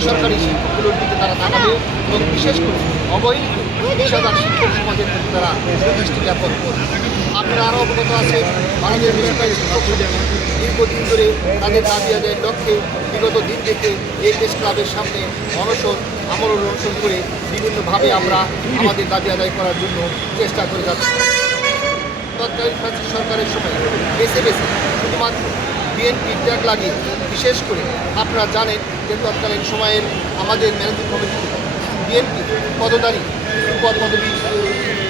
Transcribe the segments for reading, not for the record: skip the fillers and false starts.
বেসরকারি শিক্ষকগুলোর দিকে তারা তাকাবে এবং বিশেষ করে অবহেলিত 20,000 শিক্ষক সমাজের প্রতি তারা প্রতিষ্ঠিত জ্ঞাপন করবে। আপনারা আরও অবগত আছেন, ভারতীয় বেসরকারি শিক্ষক সমিতি দীর্ঘদিন ধরে তাদের দাবি আদায়ের লক্ষ্যে বিগত দিন থেকে এই প্রেস ক্লাবের সামনে অনশন আমরণ অনশন করে বিভিন্নভাবে আমরা আমাদের দাবি আদায় করার জন্য চেষ্টা করে যাচ্ছি। তৎকালীন ফ্যাসিস্ট সরকারের সময় বেছে বেছে শুধুমাত্র বিএনপির ট্যাগ লাগিয়ে, বিশেষ করে আপনারা জানেন যে তৎকালীন সময়ের আমাদের ম্যানেজিং কমিটি বিএনপি পদধারী পদবী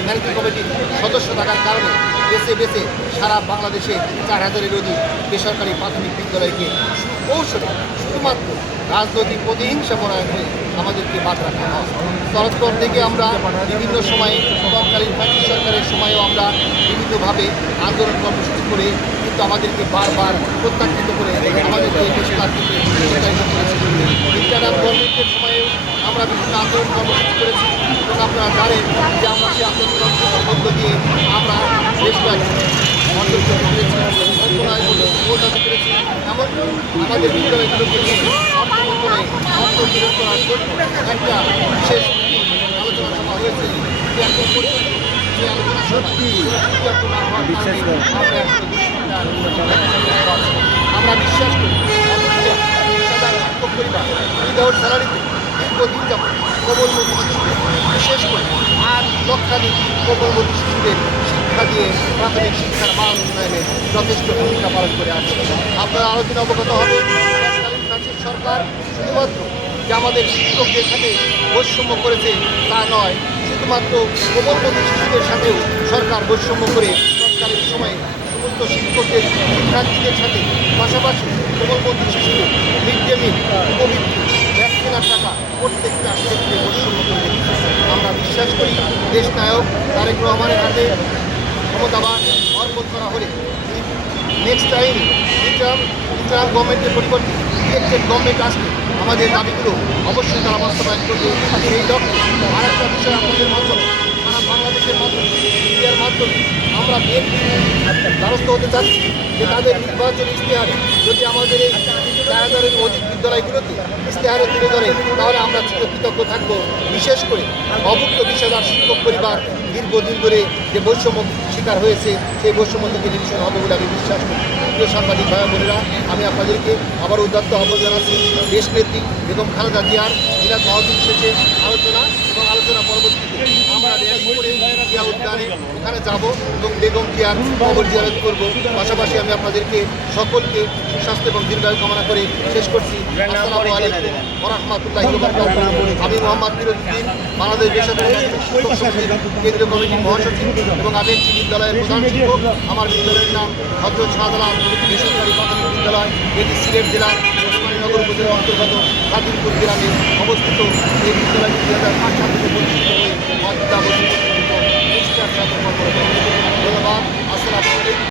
ম্যানেজিং কমিটির সদস্য থাকার কারণে বেছে বেছে সারা বাংলাদেশে 4,000-এর অধিক বেসরকারি প্রাথমিক বিদ্যালয়কে কৌশলে শুধুমাত্র রাজনৈতিক প্রতিহিংসা পরায়ণ হয়ে আমাদেরকে বাদ রাখা হয়। তরফ থেকে আমরা বিভিন্ন সময়ে তৎকালীন ফ্যাসিস্ট সরকারের সময়েও আমরা বিভিন্নভাবে আন্দোলন কর্মসূচি করে কিন্তু আমাদেরকে বারবার প্রত্যাখ্যাত করে আমাদেরকে এই দেশ কাজ থেকে প্রচারিত করেছে। ইন্টারনাল গভর্নমেন্টের সময়েও আমরা বিভিন্ন আন্দোলন কর্মসূচি করেছি এবং আপনারা জানেন যে আমরা সেই আন্দোলন কর্মসূচির মধ্য দিয়ে আমরা দেশটা অর্জন করতে পেরেছি, মন্ত্রণালয় পৌঁছাতে পেরেছি। এমনকি আমাদের বিদ্যালয়গুলোকে অর্থ মন্ত্রণালয়ে অর্থ বিরোধ করার জন্য একটা বিশেষ আলোচনা সভা হয়েছে। যে এখন পর্যন্ত যে আলোচনা সত্যি আমরা বিশ্বাস করি শিক্ষক পরিবার উইদাউট স্যালারিতে দীর্ঘদিন যাবত কোমলমতি শিশুদের, বিশেষ করে আর লক্ষাধিক কোমলমতি শিশুদের শিক্ষা দিয়ে প্রাথমিক শিক্ষার মান উন্নয়নে যথেষ্ট ভূমিকা পালন করে আসছে। আপনারা আলোচনা অবগত হবে, তৎকালীন ফ্যাসিস্ট সরকার শুধুমাত্র যে আমাদের শিক্ষকদের সাথে বৈষম্য করেছে তা নয়, শুধুমাত্র কোমলমতি শিশুদের সাথেও সরকার বৈষম্য করে তৎকালীন সময়ে সমস্ত শিক্ষকদের শিক্ষার্থীদের সাথে পাশাপাশি কোমলমতি শিশুদের মিড ডে মিল, উপবৃত্তি, ব্যাগ কেনার টাকা প্রত্যেকটা ক্ষেত্রে বৈষম্য করে রেখেছে। আমরা বিশ্বাস করি দেশ নায়ক তারেক রহমানের হাতে ক্ষমতাবান অর্পণ করা হলে নেক্সট টাইম ইন্টারাম গভর্নমেন্টের পরিবর্তে ইলেকটেড গভর্নমেন্ট আসলে আমাদের দাবিগুলো অবশ্যই তারা বাস্তবায়ন করবে। সেই লক্ষ্যে আর একটা বিষয় আপনাদের মাধ্যমে সারা বাংলাদেশের মাধ্যমে মিডিয়ার মাধ্যমে আমরা বিএনপির দ্বারস্থ হতে চাচ্ছি যে তাদের নির্বাচনী ইশতেহারে যদি আমাদের এই 4,000-এর অধিক বিদ্যালয়গুলোতে ইশতেহারে তুলে ধরে তাহলে আমরা কৃতজ্ঞ থাকবো। বিশেষ করে অভুক্ত 20,000 শিক্ষক পরিবার দীর্ঘদিন ধরে যে বৈষম্য শিকার হয়েছে সেই বৈষম্য থেকে নিরসন হবে বলে আমি বিশ্বাস করি। প্রিয় সাংবাদিক ভাই বোনেরা, আমি আপনাদেরকে আবার উদাত্ত আহ্বান জানাচ্ছি দেশনেত্রী বেগম খালেদা জিয়ার মিলাদ মাহফিল শেষে আলোচনা এবং আলোচনা পরবর্তীতে আমরা র্যালি করে জিয়া উদ্যানে ওখানে যাব এবং বেগম জিয়ার কবর জিয়ারত করব। পাশাপাশি আমি আপনাদেরকে সকলকে সুস্বাস্থ্য এবং দীর্ঘায়ু কামনা করে শেষ করছি। আসসালামু আলাইকুম ওয়া রাহমাতুল্লাহি ওয়া বারাকাতুহু। আমি মোহাম্মদ ফিরোজউদ্দিন, বাংলাদেশ বেসরকারি শিক্ষক সমিতির কেন্দ্রীয় কমিটির মহাসচিব এবং আমি একটি বিদ্যালয়ের প্রধান শিক্ষক। আমার বিদ্যালয়ের নাম হযরত শাহজালাল বেসরকারি প্রাথমিক বিদ্যালয়, এটি সিলেট জেলার ওসমানীনগর উপজেলার অন্তর্গত কাদিরপুর গ্রামে অবস্থিত। এই বিদ্যালয়টি